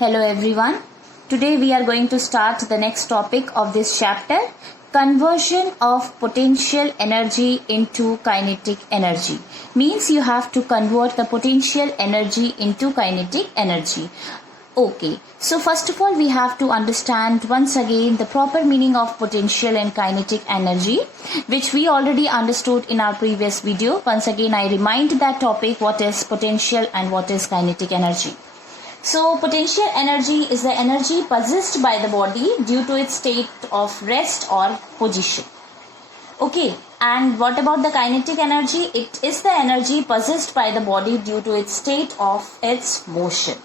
Hello everyone. Today we are going to start the next topic of this chapter, conversion of potential energy into kinetic energy. Means you have to convert the potential energy into kinetic energy. Okay, so first of all we have to understand once again the proper meaning of potential and kinetic energy, which we already understood in our previous video. Once again I remind that topic, what is potential and what is kinetic energy. So potential energy is the energy possessed by the body due to its state of rest or position. Okay, and what about the kinetic energy? It is the energy possessed by the body due to its state of its motion.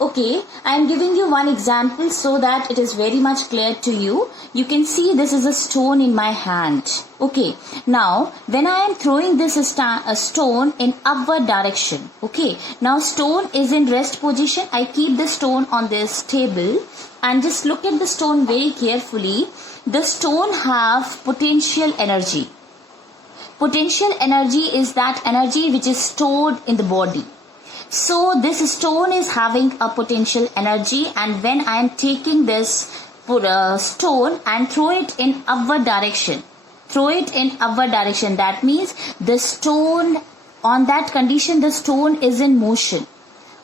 Okay, I am giving you one example so that it is very much clear to you. You can see this is a stone in my hand. Okay, now when I am throwing this stone in upward direction, okay, now stone is in rest position. I keep the stone on this table and just look at the stone very carefully. The stone have potential energy. Potential energy is that energy which is stored in the body. So this stone is having a potential energy, and when I am taking this stone and throw it in upward direction, that means the stone, on that condition the stone is in motion.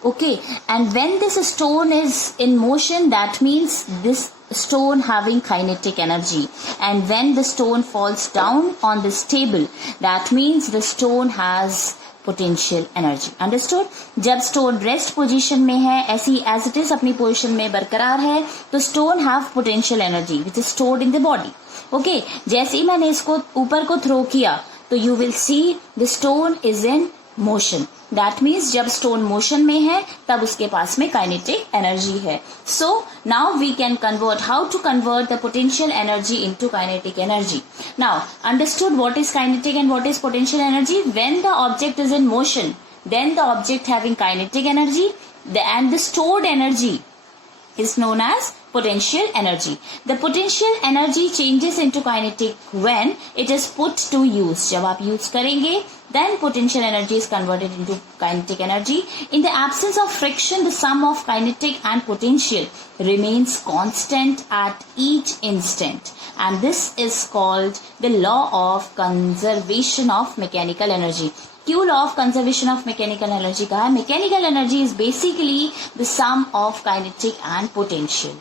Okay, and when this stone is in motion, that means this stone having kinetic energy, and when the stone falls down on this table, that means the stone has potential energy. Understood. जब stone rest position में है, ऐसी as it is अपनी position में बरकरार है, तो stone have potential energy which is stored in the body. Okay, जैसे ही मैंने इसको ऊपर को थ्रो किया तो you will see the stone is in motion. That means जब स्टोन मोशन में है तब उसके पास में काइनेटिक एनर्जी है. So now we can convert, how to convert the potential energy into kinetic energy. Now understood what is kinetic and what is potential energy. When the object is in motion, then the object having kinetic energy and the stored energy is known as potential energy. The potential energy changes into kinetic when it is put to use. जब आप use करेंगे, then potential energy is converted into kinetic energy. In the absence of friction, the sum of kinetic and potential remains constant at each instant, and this is called the law of conservation of mechanical energy. क्यों law of conservation of mechanical energy कहा है? Mechanical energy is basically the sum of kinetic and potential.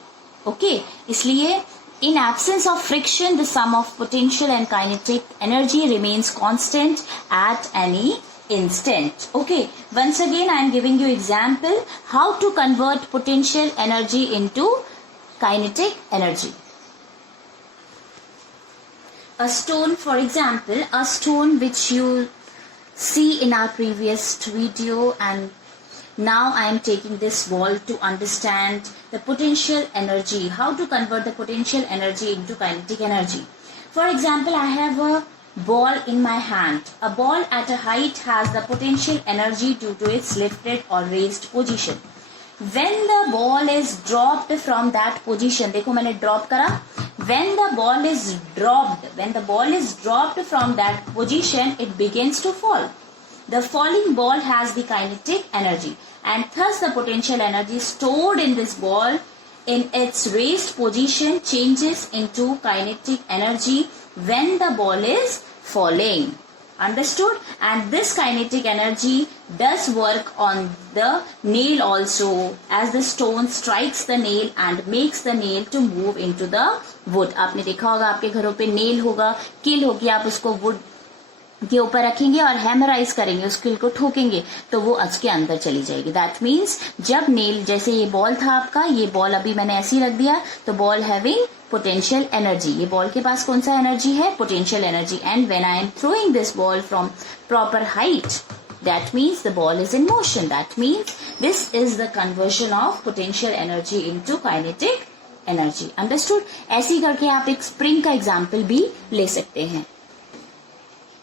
Okay, इसलिए in absence of friction, the sum of potential and kinetic energy remains constant at any instant. Okay, once again I am giving you example how to convert potential energy into kinetic energy. A stone, for example, a stone which you see in our previous video, and now I am taking this ball to understand the potential energy, how to convert the potential energy into kinetic energy. For example, I have a ball in my hand. A ball at a height has the potential energy due to its lifted or raised position. When the ball is dropped from that position, देखो मैंने drop करा. When the ball is dropped from that position, it begins to fall. The falling ball has the kinetic energy, and thus the potential energy stored in this ball in its raised position changes into kinetic energy when the ball is falling. Understood? And this kinetic energy does work on the nail also, as the stone strikes the nail and makes the nail to move into the wood. आपने देखा होगा आपके घरों पे nail होगा, किल होगी, आप उसको वुड के ऊपर रखेंगे और हैमराइज करेंगे, उस किल को ठोकेंगे तो वो उसके अंदर चली जाएगी. दैट मीन्स जब नेल, जैसे ये बॉल था आपका, ये बॉल अभी मैंने ऐसे ही रख दिया, तो बॉल हैविंग potential energy. ये बॉल के पास कौन सा एनर्जी है? potential energy. And when I am throwing this ball from proper height, that means the ball is in motion. That means this is the conversion of potential energy into kinetic energy. Understood? ऐसे ही करके आप एक spring का example भी ले सकते हैं.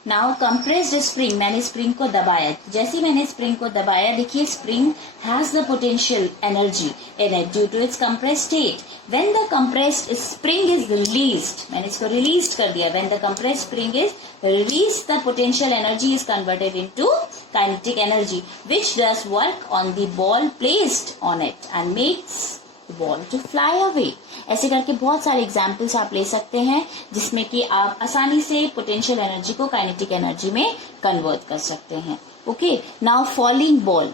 Now compressed spring, मैंने स्प्रिंग को दबाया, जैसे मैंने स्प्रिंग को दबाया, देखिए spring has the potential energy in it due to its compressed state. When the compressed spring is released, मैंने इसको रिलीज कर दिया, when the compressed spring is released, the potential energy is converted into kinetic energy which does work on the ball placed on it and makes the ball to fly away. ऐसे करके बहुत सारे examples आप ले सकते हैं जिसमें कि आप आसानी से पोटेंशियल एनर्जी को काइनेटिक एनर्जी में कन्वर्ट कर सकते हैं. Okay, now falling ball.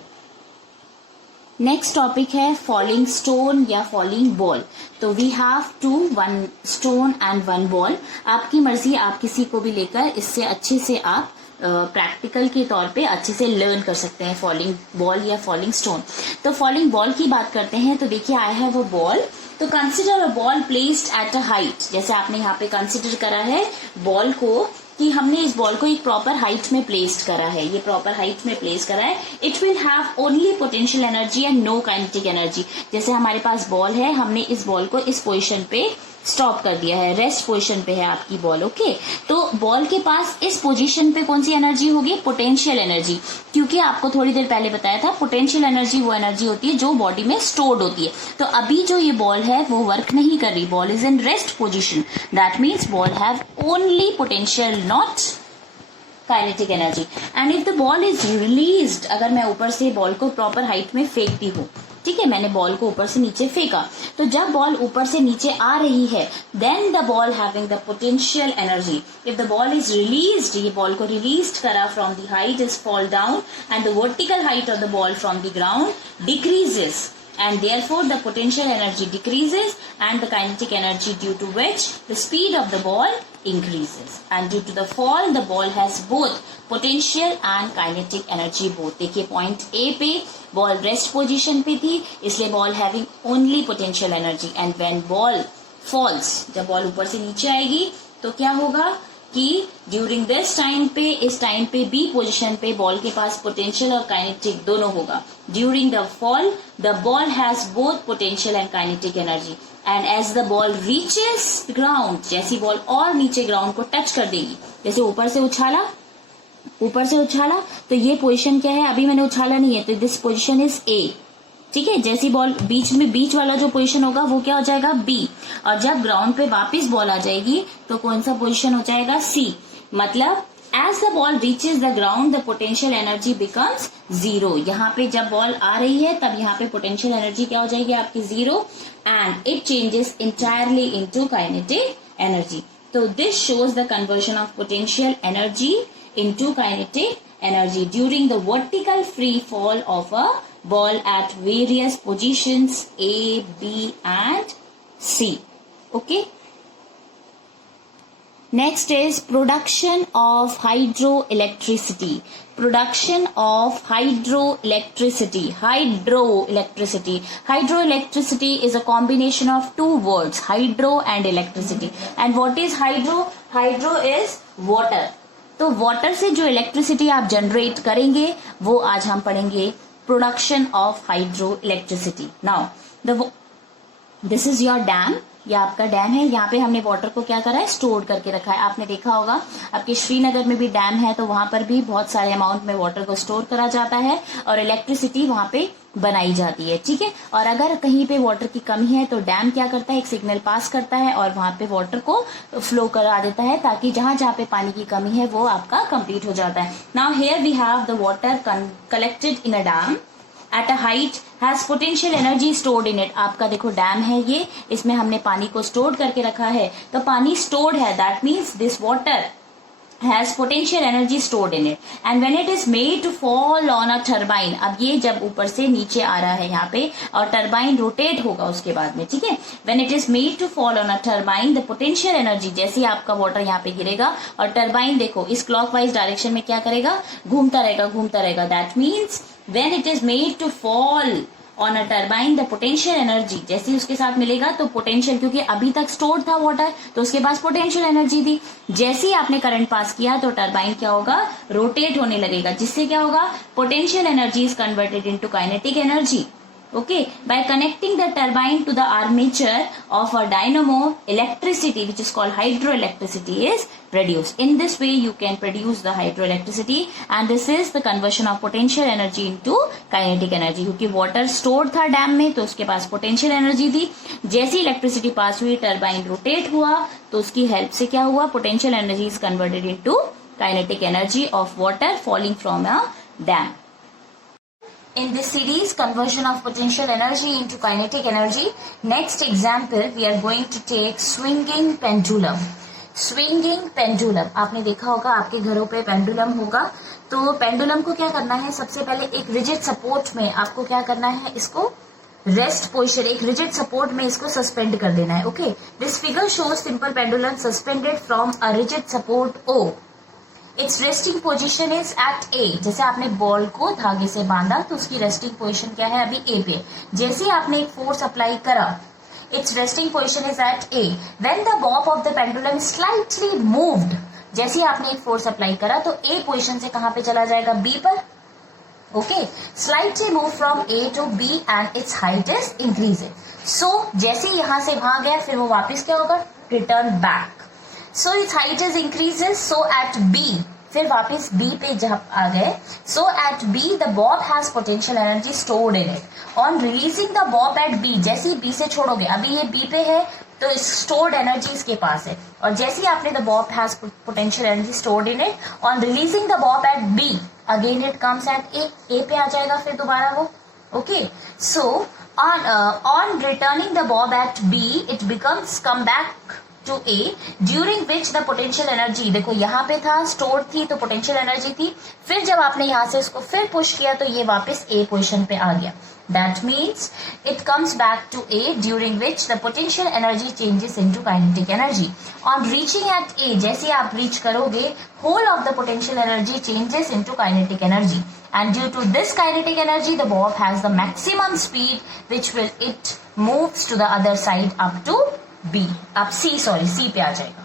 Next topic है फॉलिंग स्टोन या फॉलिंग बॉल. तो we have two, one stone and one ball. आपकी मर्जी, आप किसी को भी लेकर इससे अच्छे से आप प्रैक्टिकल के तौर पे अच्छे से लर्न कर सकते हैं फॉलिंग बॉल या फॉलिंग स्टोन. तो फॉलिंग बॉल की बात करते हैं. तो देखिए आई हैव अ बॉल. तो consider a ball placed at a height. जैसे आपने यहाँ पे कंसिडर करा है बॉल को कि हमने इस बॉल को एक प्रॉपर हाइट में प्लेस्ड करा है, ये प्रॉपर हाइट में प्लेस करा है. It will have only potential energy and no kinetic energy. जैसे हमारे पास बॉल है, हमने इस बॉल को इस पोजीशन पे स्टॉप कर दिया है, रेस्ट पोजीशन पे है आपकी बॉल. ओके, तो बॉल के पास इस पोजीशन पे कौन सी एनर्जी होगी? Potential energy. क्योंकि आपको थोड़ी देर पहले बताया था पोटेंशियल एनर्जी वो एनर्जी होती है जो बॉडी में स्टोर्ड होती है. तो अभी जो ये बॉल है वो वर्क नहीं कर रही, ball is in rest position. That means ball have only potential, not kinetic energy. And if the ball is released, अगर मैं ऊपर से बॉल को प्रॉपर हाइट में फेंकती हूँ, ठीक है, मैंने बॉल को ऊपर से नीचे फेंका, तो जब बॉल ऊपर से नीचे आ रही है then the ball having the potential energy. If the ball is released, ये बॉल को रिलीज करा from the height is fall down and the vertical height of the ball from the ground decreases and therefore the potential energy decreases and the kinetic energy due to which the speed of the ball increases. And due to the fall the ball has both potential and kinetic energy both. देखिए point A पे ball rest position पे थी, इसलिए ball having only potential energy. And when ball falls, जब ball ऊपर से नीचे आएगी तो क्या होगा कि ड्यूरिंग दिस टाइम पे, इस टाइम पे बी पोजीशन पे बॉल के पास पोटेंशियल और काइनेटिक दोनों होगा. During the fall the ball has both potential and kinetic energy. And as the ball reaches ground, जैसी बॉल और नीचे ग्राउंड को टच कर देगी, जैसे ऊपर से उछाला तो ये पोजीशन क्या है? अभी मैंने उछाला नहीं है, तो दिस पोजीशन इज ए. ठीक है, जैसी बॉल बीच वाला जो पोजीशन होगा वो क्या हो जाएगा? बी. और जब ग्राउंड पे वापस बॉल आ जाएगी तो कौन सा पोजीशन हो जाएगा? सी. मतलब as the ball reaches the ground the potential energy becomes zero. यहाँ पे जब बॉल आ रही है तब यहाँ पे पोटेंशियल एनर्जी क्या हो जाएगी आपकी? Zero. And it changes entirely into kinetic energy. तो this shows the conversion of potential energy into kinetic energy during the vertical free fall of a ball at various positions A, B and C. Okay. Next is production of hydroelectricity. Production of hydroelectricity. Hydroelectricity is a combination of two words, hydro and electricity. And what is hydro? Hydro is water. तो water से जो electricity आप generate करेंगे वो आज हम पढ़ेंगे production of hydro electricity. Now this is your dam. ये आपका डैम है, यहाँ पे हमने वाटर को क्या करा है? स्टोर करके रखा है. आपने देखा होगा आपके श्रीनगर में भी डैम है, तो वहां पर भी बहुत सारे अमाउंट में वाटर को स्टोर करा जाता है और इलेक्ट्रिसिटी वहां पे बनाई जाती है. ठीक है, और अगर कहीं पे वाटर की कमी है तो डैम क्या करता है? एक सिग्नल पास करता है और वहां पे वाटर को फ्लो करा देता है ताकि जहां जहां पे पानी की कमी है वो आपका कंप्लीट हो जाता है. Now here we have the water collected in a dam at a height has potential energy stored in it. आपका देखो डैम है ये, इसमें हमने पानी को स्टोर करके रखा है, तो पानी स्टोर्ड है. That means this water has potential energy stored in it. And when it is made to fall on a turbine, अब ये जब ऊपर से नीचे आ रहा है यहाँ पे और टर्बाइन रोटेट होगा उसके बाद में. ठीक है, when it is made to fall on a turbine the potential energy, जैसे आपका वाटर यहाँ पे गिरेगा और टर्बाइन देखो इस क्लॉकवाइज डायरेक्शन में क्या करेगा? घूमता रहेगा. That means when it is made to fall on a turbine the potential energy, जैसे उसके साथ मिलेगा तो पोटेंशियल, क्योंकि अभी तक स्टोर था वाटर तो उसके पास पोटेंशियल एनर्जी थी. जैसे ही आपने करंट पास किया तो टर्बाइन क्या होगा? रोटेट होने लगेगा, जिससे क्या होगा? Potential energy is converted into kinetic energy. Okay, by connecting the turbine to the armature of a dynamo, electricity, which is called hydroelectricity, is produced. In this way you can produce the hydroelectricity, and this is the conversion of potential energy into kinetic energy. क्योंकि water store था dam में तो उसके पास potential energy थी, जैसी electricity pass हुई turbine rotate हुआ तो उसकी हेल्प से क्या हुआ, potential energy is converted into kinetic energy of water falling from a dam. In this series, conversion of potential energy into kinetic energy, next example we are going to take swinging pendulum. Swinging pendulum, आपने देखा होगा आपके घरों पे pendulum होगा. तो pendulum को क्या करना है, सबसे पहले एक रिजिड सपोर्ट में आपको क्या करना है, इसको रेस्ट पोजिशन, एक रिजिड सपोर्ट में इसको सस्पेंड कर देना है. Okay, this figure shows simple pendulum suspended from a rigid support O. Its resting position is at A. जैसे आपने बॉल को धागे से बांधा तो उसकी रेस्टिंग पोजीशन क्या है, अभी ए पे. जैसे ही आपने एक फोर्स अप्लाई करा, its resting position is at A. When the bob of the pendulum slightly moved, जैसे ही आपने एक फोर्स अप्लाई करा तो ए पोजीशन से कहां पे चला जाएगा, बी पर. Okay, slightly move from A to B and its height is increasing. So जैसे यहां से वहां गया फिर वो वापस क्या होगा, return back. So its height is increases. So at B, फिर वापस B पे जब आ गए, so at B the bob has potential energy stored in it. On releasing the bob at B, जैसे ही B से छोड़ोगे, अभी ये B पे है तो stored energy इसके पास है, और जैसे ही आपने the bob has potential energy stored in it, on releasing the bob at B, again it comes at A. A पे आ जाएगा फिर दोबारा वो. Okay, so on returning the bob at B, it becomes come back to A, during which the potential energy, देखो यहाँ पे था store थी तो पोटेंशियल एनर्जी थी, फिर जब आपने यहाँ से इसको फिर पुश किया तो ये वापस A पोजीशन पे आ गया. That means it comes back to A, during which the potential energy changes into kinetic energy. On reaching at A, जैसे आप रीच करोगे, whole of the potential energy changes into kinetic energy, and due to this kinetic energy the bob has the maximum speed which will it moves to the other side up to B, अब C पे आ जाएगा.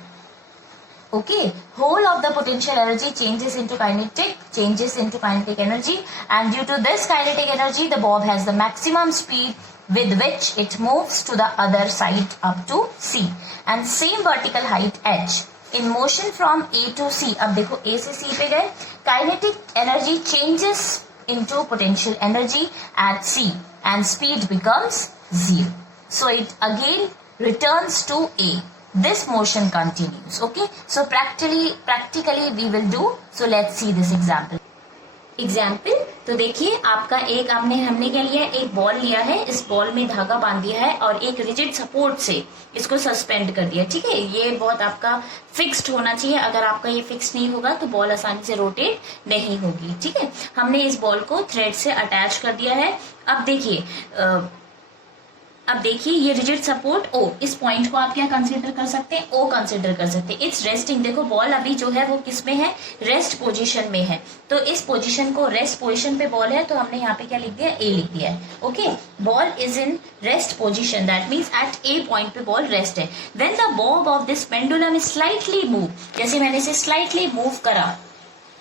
Okay, whole of the potential energy changes into kinetic energy, and due to this kinetic energy the bob has the maximum speed with which it moves to the other side up to C, and same vertical height h. In motion from A to C, अब देखो A से C पे गए, kinetic energy changes into potential energy at C and speed becomes 0. So it again returns to A. This motion continues. Okay, so practically we will do. So let's see this example. तो देखिए आपका एक हमने क्या लिया, एक ball लिया है, इस बॉल में धागा बांध दिया है और एक रिजिड सपोर्ट से इसको सस्पेंड कर दिया. ठीक है, ये बहुत आपका फिक्स्ड होना चाहिए. अगर आपका ये फिक्स नहीं होगा तो बॉल आसानी से रोटेट नहीं होगी. ठीक है, हमने इस बॉल को थ्रेड से अटैच कर दिया है. अब देखिए ये रिजिड सपोर्ट O, इस पॉइंट को आप क्या कंसीडर कर सकते हैं, O कंसीडर कर सकते हैं. इट्स रेस्टिंग, देखो बॉल अभी जो है वो किस में है, रेस्ट पोजीशन में है. तो इस पोजीशन को, रेस्ट पोजीशन पे बॉल है तो हमने यहाँ पे क्या लिख दिया, A लिख दिया है. Okay, ball is in rest position, that means at A point पे बॉल रेस्ट है. When the bob of this pendulum is slightly move, जैसे मैंने इसे स्लाइटली मूव करा,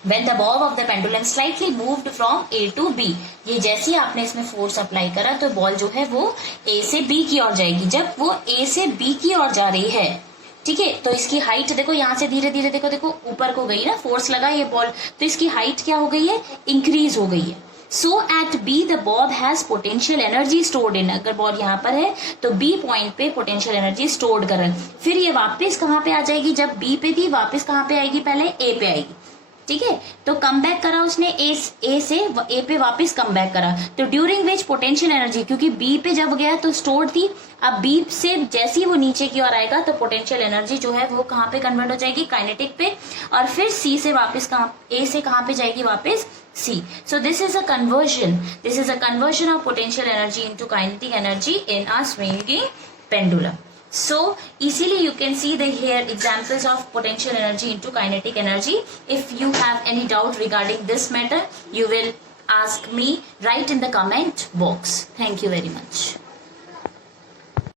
When the bob of the pendulum slightly moved from A to B, ये जैसे ही आपने इसमें फोर्स अप्लाई करा तो बॉल जो है वो A से B की ओर जाएगी. जब वो A से B की ओर जा रही है, ठीक है, तो इसकी हाइट देखो यहाँ से धीरे धीरे देखो ऊपर को गई ना, फोर्स लगा ये बॉल, तो इसकी हाइट क्या हो गई है, इंक्रीज हो गई है. So at B the bob has potential energy stored in. अगर बॉल यहाँ पर है तो B पॉइंट पे पोटेंशियल एनर्जी स्टोर्ड कर, फिर ये वापस कहाँ पे आ जाएगी, जब B पे थी वापस कहाँ पे आएगी, पहले A पे आएगी. ठीक है, तो कम बैक करा उसने ए से ए पे वापस कम बैक करा, तो ड्यूरिंग विच पोटेंशियल एनर्जी, क्योंकि बी पे जब गया तो स्टोर्ड थी, अब बी से जैसे ही वो नीचे की ओर आएगा तो पोटेंशियल एनर्जी जो है वो कहाँ पे कन्वर्ट हो जाएगी, काइनेटिक पे, और फिर सी से वापस कहाँ, ए से कहाँ पे जाएगी, वापस C. So this is a conversion of potential energy into kinetic energy in a swinging pendulum. So easily you can see the here examples of potential energy into kinetic energy. If you have any doubt regarding this matter, you will ask me, write in the comment box. Thank you very much.